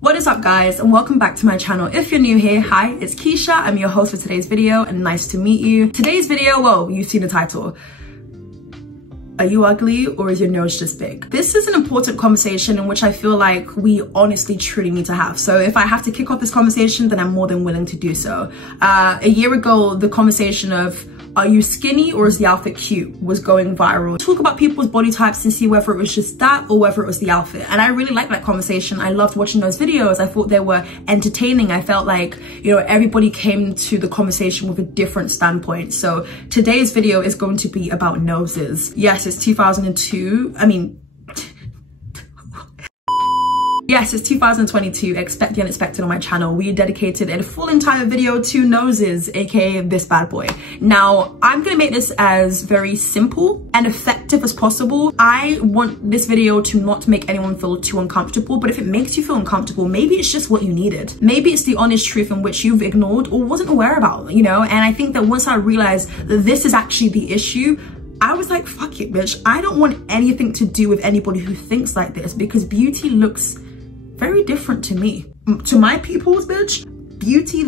What is up guys, and welcome back to my channel. If you're new here, hi, it's Keisha. I'm your host for today's video and nice to meet you. Today's video, well, you've seen the title. Are you ugly or is your nose just big? This is an important conversation in which I feel like we honestly truly need to have. So if I have to kick off this conversation, then I'm more than willing to do so. A year ago, the conversation of are you skinny or is the outfit cute was going viral. Talk about people's body types and see whether it was just that or whether it was the outfit. And I really liked that conversation. I loved watching those videos. I thought they were entertaining. I felt like, you know, everybody came to the conversation with a different standpoint. So today's video is going to be about noses. Yes, it's 2002. Yes, it's 2022, expect the unexpected on my channel. We dedicated a full entire video to noses, aka this bad boy. Now, I'm gonna make this as very simple and effective as possible. I want this video to not make anyone feel too uncomfortable, but if it makes you feel uncomfortable, maybe it's just what you needed. Maybe it's the honest truth in which you've ignored or wasn't aware about, you know? And I think that once I realized that this is actually the issue, I was like, fuck it, bitch. I don't want anything to do with anybody who thinks like this because beauty looks very different to me. To my peoples, bitch, beauty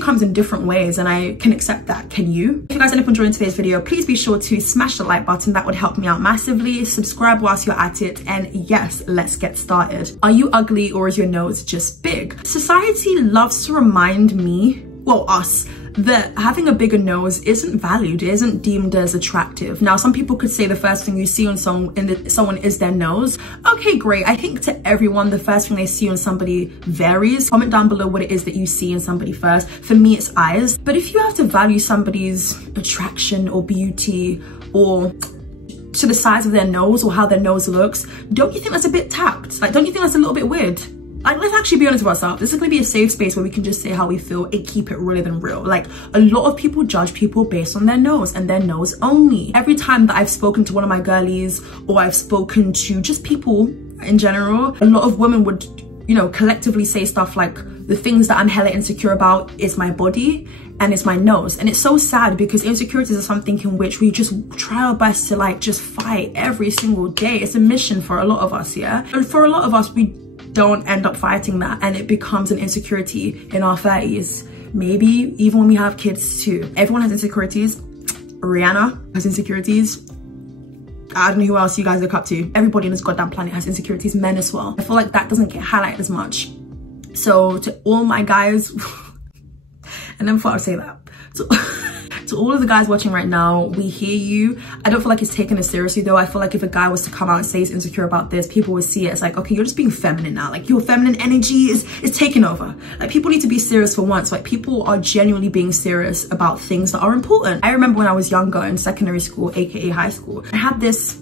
comes in different ways and I can accept that. Can you? If you guys end up enjoying today's video, please be sure to smash the like button. That would help me out massively. Subscribe whilst you're at it. And yes, let's get started. Are you ugly or is your nose just big? Society loves to remind me, well, us, that having a bigger nose isn't valued, it isn't deemed as attractive. Now, some people could say the first thing you see on someone is their nose. Okay, great. I think to everyone, the first thing they see on somebody varies. Comment down below what it is that you see in somebody first. For me, it's eyes. But if you have to value somebody's attraction or beauty or to the size of their nose or how their nose looks, don't you think that's a bit tapped? Like, don't you think that's a little bit weird? Like, let's actually be honest with ourselves. This is gonna be a safe space where we can just say how we feel and keep it realer than real. Like, a lot of people judge people based on their nose and their nose only. Every time that I've spoken to one of my girlies or I've spoken to just people in general, a lot of women would, you know, collectively say stuff like, the things that I'm hella insecure about is my body and it's my nose. And it's so sad because insecurities are something in which we just try our best to like just fight every single day. It's a mission for a lot of us, yeah? And for a lot of us, we don't end up fighting that and it becomes an insecurity in our 30s, maybe even when we have kids too. Everyone has insecurities. Rihanna has insecurities. I don't know who else you guys look up to. Everybody on this goddamn planet has insecurities, men as well. I feel like that doesn't get highlighted as much. So to all my guys, and then before I say that, to all of the guys watching right now, we hear you. I don't feel like it's taken as seriously though. I feel like if a guy was to come out and say he's insecure about this, people would see it as like, okay, you're just being feminine now. Like your feminine energy is taking over. Like people need to be serious for once. Like people are genuinely being serious about things that are important. I remember when I was younger in secondary school, aka high school, I had this,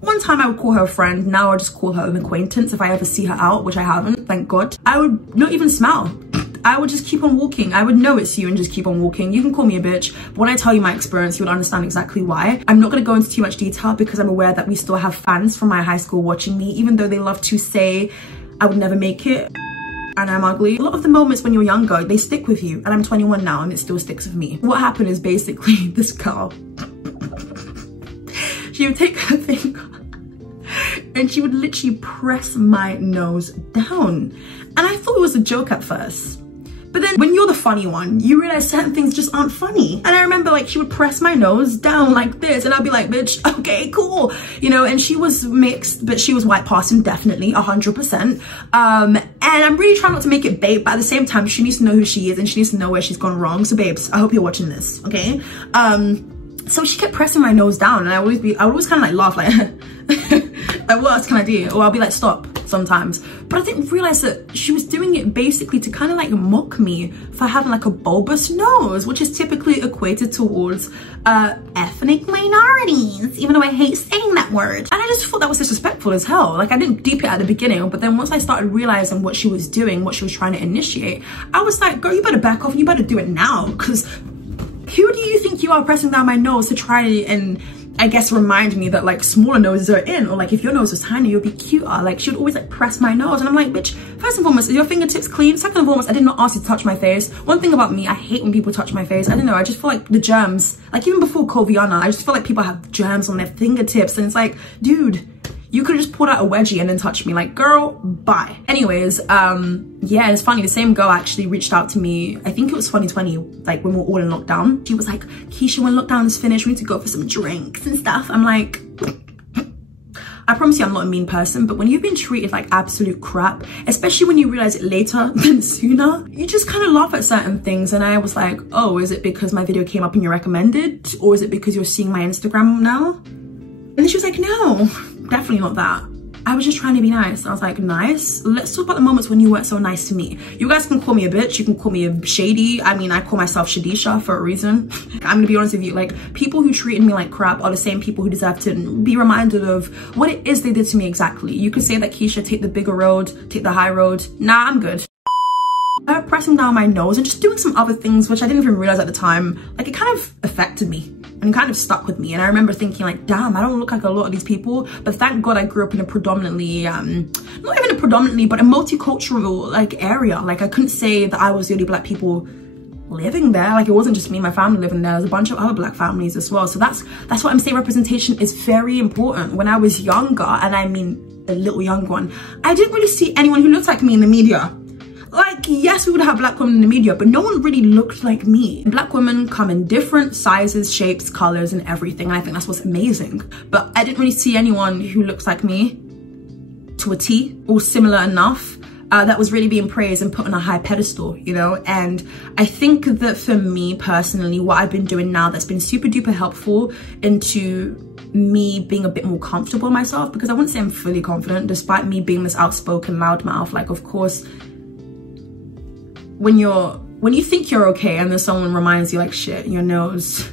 one time I would call her a friend, now I just call her an acquaintance if I ever see her out, which I haven't, thank God. I would not even smile. I would just keep on walking. I would know it's you and just keep on walking. You can call me a bitch, but when I tell you my experience, you would understand exactly why. I'm not gonna go into too much detail because I'm aware that we still have fans from my high school watching me, even though they love to say I would never make it and I'm ugly. A lot of the moments when you're younger, they stick with you, and I'm 21 now and it still sticks with me. What happened is basically this girl, she would take her finger and she would literally press my nose down. And I thought it was a joke at first. But then when you're the funny one, you realize certain things just aren't funny. And I remember like she would press my nose down like this and I'd be like, bitch, okay, cool. You know, and she was mixed, but she was white passing, definitely, 100%. And I'm really trying not to make it bait, but at the same time, she needs to know who she is and she needs to know where she's gone wrong. So babes, I hope you're watching this, okay? So she kept pressing my nose down and I would always kind of like laugh like, like what else can I do? Or I'll be like, stop sometimes. But I didn't realize that she was doing it basically to kind of like mock me for having like a bulbous nose, which is typically equated towards ethnic minorities, even though I hate saying that word. And I just thought that was disrespectful as hell. Like I didn't deep it at the beginning, but then once I started realizing what she was doing, what she was trying to initiate, I was like, girl, you better back off and you better do it now, because who do you think you are pressing down my nose to try and I guess remind me that like smaller noses are in, or like if your nose was tiny you'll be cuter. Like she would always like press my nose and I'm like, bitch, first and foremost, are your fingertips clean? Second and foremost, I did not ask you to touch my face. One thing about me, I hate when people touch my face. I don't know, I just feel like the germs, like even before Coviana, I just feel like people have germs on their fingertips and it's like, dude, You could have just pulled out a wedgie and then touched me. Like, girl, bye. Anyways, yeah, it's funny. The same girl actually reached out to me. I think it was 2020, like when we were all in lockdown. She was like, Keisha, when lockdown is finished, we need to go for some drinks and stuff. I'm like, I promise you I'm not a mean person, but when you've been treated like absolute crap, especially when you realize it later than sooner, you just kind of laugh at certain things. And I was like, oh, is it because my video came up and you recommended? Or is it because you're seeing my Instagram now? And then she was like, no, definitely not that. I was just trying to be nice. I was like, nice? Let's talk about the moments when you weren't so nice to me. You guys can call me a bitch. You can call me a shady. I mean, I call myself Shadisha for a reason. I'm gonna be honest with you. Like, people who treated me like crap are the same people who deserve to be reminded of what it is they did to me exactly. You could say that, Keisha, take the bigger road, take the high road. Nah, I'm good. Pressing down my nose and just doing some other things which I didn't even realize at the time, like, it kind of affected me and kind of stuck with me. And I remember thinking like, damn, I don't look like a lot of these people, but thank God I grew up in a predominantly not even a predominantly, but a multicultural like area. Like, I couldn't say that I was the only black people living there. Like, it wasn't just me and my family living there. There's a bunch of other black families as well. So that's what I'm saying. Representation is very important. When I was younger, and I mean a little young one, I didn't really see anyone who looked like me in the media. Like, yes, we would have black women in the media, but no one really looked like me. Black women come in different sizes, shapes, colors, and everything. And I think that's what's amazing. But I didn't really see anyone who looks like me to a T or similar enough that was really being praised and put on a high pedestal, you know? And I think that for me personally, what I've been doing now that's been super duper helpful into me being a bit more comfortable in myself, because I wouldn't say I'm fully confident despite me being this outspoken loudmouth. Like, of course, when you think you're okay and then someone reminds you like, shit, your nose,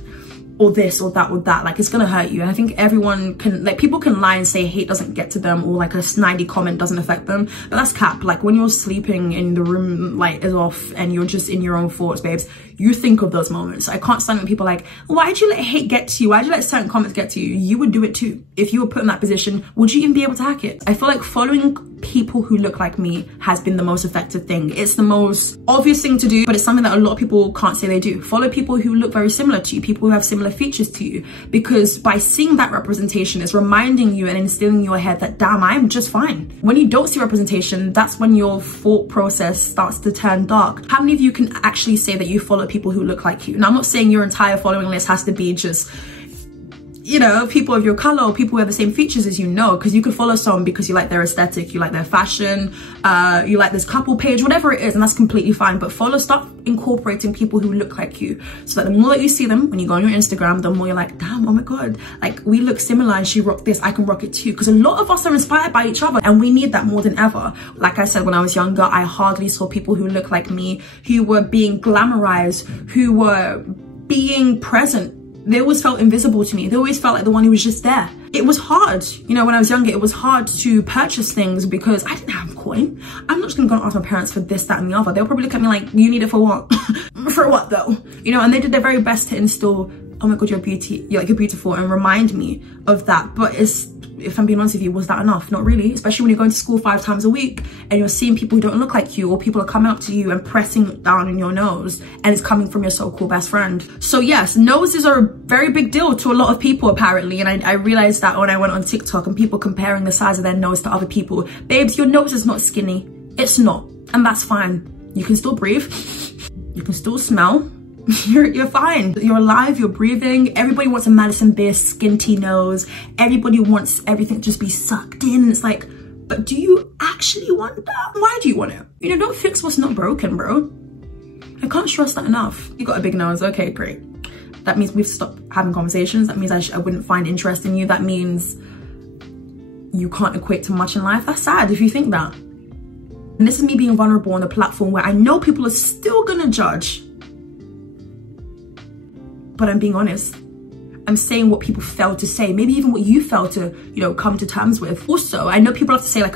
or this or that or that, like, it's gonna hurt you. And I think everyone can, like, people can lie and say hate doesn't get to them, or like a snidey comment doesn't affect them, but that's cap. Like, when you're sleeping and the room light is off and you're just in your own thoughts, babes, you think of those moments. I can't stand when people are like, why'd you let hate get to you? Why'd you let certain comments get to you? You would do it too. If you were put in that position, would you even be able to hack it? I feel like following people who look like me has been the most effective thing. It's the most obvious thing to do, but it's something that a lot of people can't say they do. Follow people who look very similar to you, people who have similar features to you, because by seeing that representation, it's reminding you and instilling in your head that, damn, I'm just fine. When you don't see representation, that's when your thought process starts to turn dark. How many of you can actually say that you follow people who look like you? Now, I'm not saying your entire following list has to be just, you know, people of your color or people who have the same features as you, know, because you could follow someone because you like their aesthetic, you like their fashion, you like this couple page, whatever it is, and that's completely fine. But start incorporating people who look like you, so that the more that you see them when you go on your Instagram, the more you're like, damn, oh my God, like, we look similar and she rocked this, I can rock it too. Because a lot of us are inspired by each other and we need that more than ever. Like I said, when I was younger, I hardly saw people who look like me, who were being glamorized, who were being present. They always felt invisible to me. They always felt like the one who was just there. It was hard, you know, when I was younger, it was hard to purchase things because I didn't have a coin. I'm not just gonna go and ask my parents for this, that, and the other. They'll probably look at me like, you need it for what? For what though? You know, and they did their very best to instill, oh my God, you're beautiful, and remind me of that. But if I'm being honest with you, was that enough? Not really, especially when you're going to school 5 times a week and you're seeing people who don't look like you, or people are coming up to you and pressing down on your nose, and it's coming from your so-called best friend. So yes, noses are a very big deal to a lot of people apparently, and I realized that when I went on TikTok and people comparing the size of their nose to other people. Babes, your nose is not skinny. It's not, and that's fine. You can still breathe, you can still smell. You're fine. You're alive, you're breathing. Everybody wants a Madison Beer skinty nose. Everybody wants everything to just be sucked in. And it's like, but do you actually want that? Why do you want it? You know, don't fix what's not broken, bro. I can't stress that enough. You got a big nose, okay, great. That means we've stopped having conversations. That means I wouldn't find interest in you. That means you can't equate to much in life. That's sad if you think that. And this is me being vulnerable on a platform where I know people are still gonna judge. But I'm being honest. I'm saying what people failed to say, maybe even what you failed to, you know, come to terms with. Also, I know people have to say like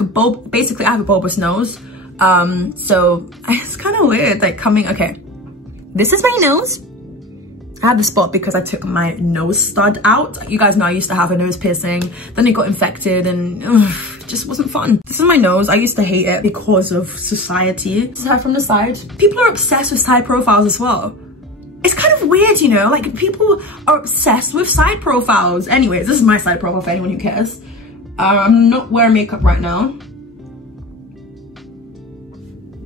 basically I have a bulbous nose. So it's kind of weird, like okay, this is my nose. I had the spot because I took my nose stud out. You guys know I used to have a nose piercing, then it got infected and it just wasn't fun. This is my nose. I used to hate it because of society. This is her from the side. People are obsessed with side profiles as well. It's kind of weird, you know, like people are obsessed with side profiles. Anyways, this is my side profile for anyone who cares. I'm not wearing makeup right now.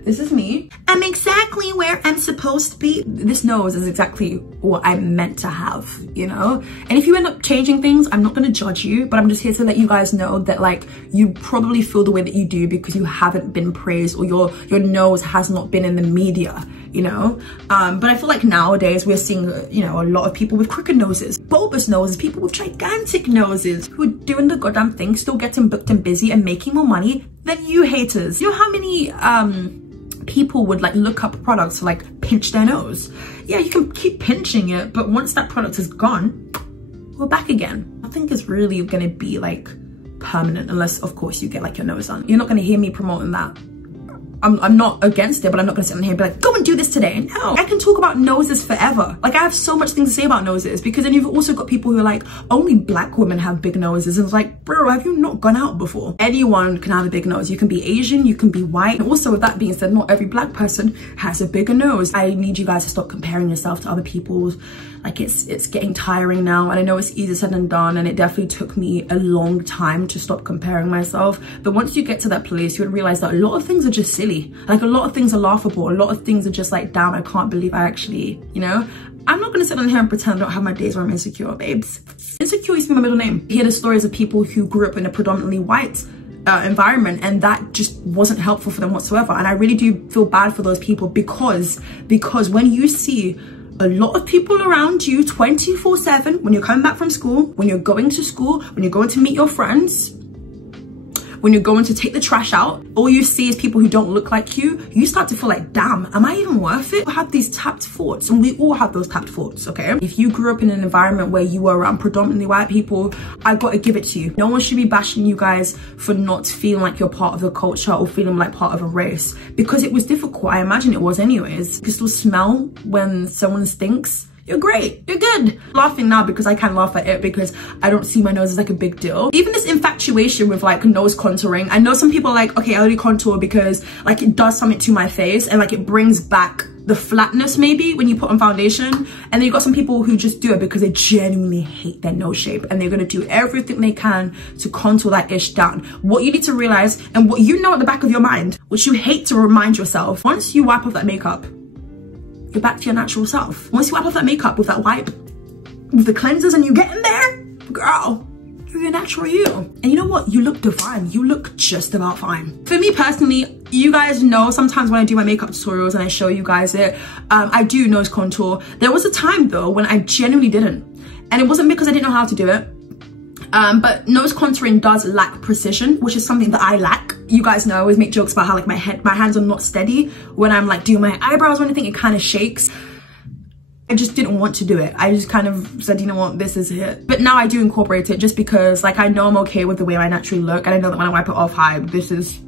This is me. I'm exactly where I'm supposed to be. This nose is exactly what I'm meant to have, you know? And if you end up changing things, I'm not gonna judge you, but I'm just here to let you guys know that like, you probably feel the way that you do because you haven't been praised or your nose has not been in the media, you know? But I feel like nowadays we're seeing, you know, a lot of people with crooked noses, bulbous noses, people with gigantic noses who are doing the goddamn thing, still getting booked and busy and making more money than you haters. You know how many, people would like look up products to like pinch their nose? Yeah, you can keep pinching it, but once that product is gone, we're back again. I think it's really gonna be like permanent, unless of course you get like your nose done. You're not gonna hear me promoting that. I'm not against it, but I'm not gonna sit on here and be like, go and do this today. No, I can talk about noses forever. Like I have so much things to say about noses, because then you've also got people who are like, only black women have big noses. And it's like, bro, have you not gone out before? Anyone can have a big nose. You can be Asian, you can be white. And also with that being said, not every black person has a bigger nose. I need you guys to stop comparing yourself to other people's. Like it's getting tiring now, and I know it's easier said than done, and it definitely took me a long time to stop comparing myself. But once you get to that place, you would realize that a lot of things are just silly. Like a lot of things are laughable. A lot of things are just like, damn, I can't believe I actually, you know? I'm not gonna sit on here and pretend I don't have my days where I'm insecure, babes. Insecure used to be my middle name. You hear the stories of people who grew up in a predominantly white environment, and that just wasn't helpful for them whatsoever. And I really do feel bad for those people, because when you see a lot of people around you 24/7, when you're coming back from school, when you're going to school, when you're going to meet your friends, when you're going to take the trash out, all you see is people who don't look like you, you start to feel like, damn, am I even worth it? I have these tapped thoughts, and we all have those tapped thoughts, okay? If you grew up in an environment where you were around predominantly white people, I've got to give it to you. No one should be bashing you guys for not feeling like you're part of the culture or feeling like part of a race, because it was difficult. I imagine it was anyways. You can still smell when someone stinks. You're great, you're good. I'm laughing now because I can laugh at it, because I don't see my nose as like a big deal. Even this infatuation with like nose contouring. I know some people are like, okay, I only contour because like it does something to my face and like it brings back the flatness maybe when you put on foundation. And then you've got some people who just do it because they genuinely hate their nose shape, and they're gonna do everything they can to contour that ish down. What you need to realize, and what you know at the back of your mind, which you hate to remind yourself, once you wipe off that makeup, you're back to your natural self. Once you wipe off that makeup with that wipe, with the cleansers, and you get in there, girl, you're your natural you. And you know what? You look divine. You look just about fine. For me personally, you guys know sometimes when I do my makeup tutorials and I show you guys it, I do nose contour. There was a time though when I genuinely didn't. And it wasn't because I didn't know how to do it. But nose contouring does lack precision, which is something that I lack. You guys know, I always make jokes about how like my hands are not steady when I'm like doing my eyebrows or anything. It kind of shakes. I just didn't want to do it. I just kind of said, you know what, this is it. But now I do incorporate it, just because like I know I'm okay with the way I naturally look, and I know that when I wipe it off, this is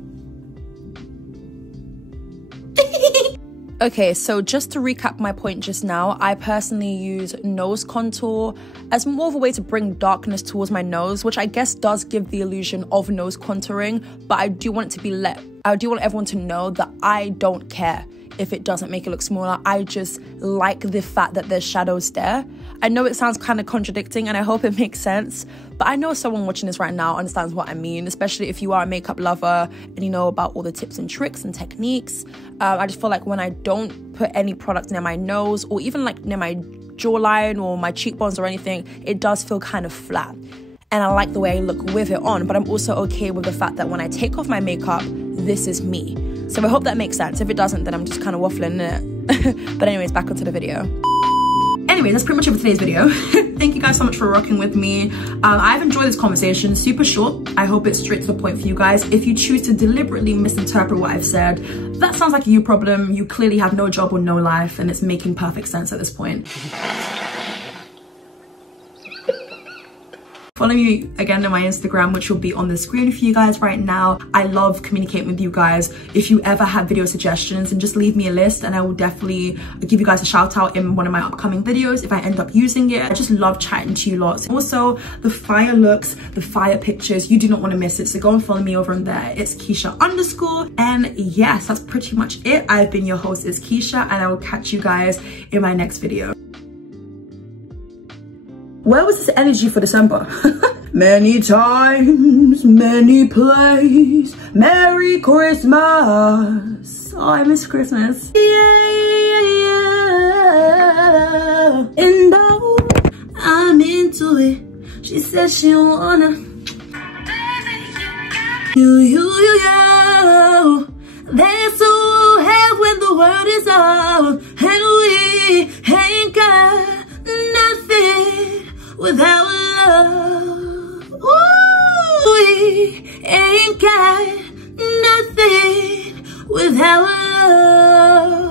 Okay, so just to recap my point just now, I personally use nose contour as more of a way to bring darkness towards my nose, which I guess does give the illusion of nose contouring, but I do want it to be I do want everyone to know that I don't care if it doesn't make it look smaller. I just like the fact that there's shadows there. I know it sounds kind of contradicting, and I hope it makes sense, but I know someone watching this right now understands what I mean, especially if you are a makeup lover and you know about all the tips and tricks and techniques. I just feel like when I don't put any product near my nose, or even like near my jawline or my cheekbones or anything, it does feel kind of flat. And I like the way I look with it on, but I'm also okay with the fact that when I take off my makeup, this is me. So I hope that makes sense. If it doesn't, then I'm just kind of waffling it. But anyways, back onto the video. Anyway, that's pretty much it for today's video. Thank you guys so much for rocking with me. I've enjoyed this conversation, super short. I hope it's straight to the point for you guys. If you choose to deliberately misinterpret what I've said, that sounds like a you problem. You clearly have no job or no life, and it's making perfect sense at this point. Follow me again on my Instagram, which will be on the screen for you guys right now. I love communicating with you guys. If you ever have video suggestions, and just leave me a list, and I will definitely give you guys a shout out in one of my upcoming videos if I end up using it. I just love chatting to you lots. Also, the fire looks, the fire pictures, you do not want to miss it. So go and follow me over in there. It's Keisha_. And yes, that's pretty much it. I've been your host, it's Keisha, and I will catch you guys in my next video. Where was this energy for December? Many times, many places. Merry Christmas. Oh, I miss Christmas. Yeah. And now I'm into it. She said she wanna. You. That's so hard when the world is out. And we ain't got nothing without love. Ooh, we ain't got nothing without love.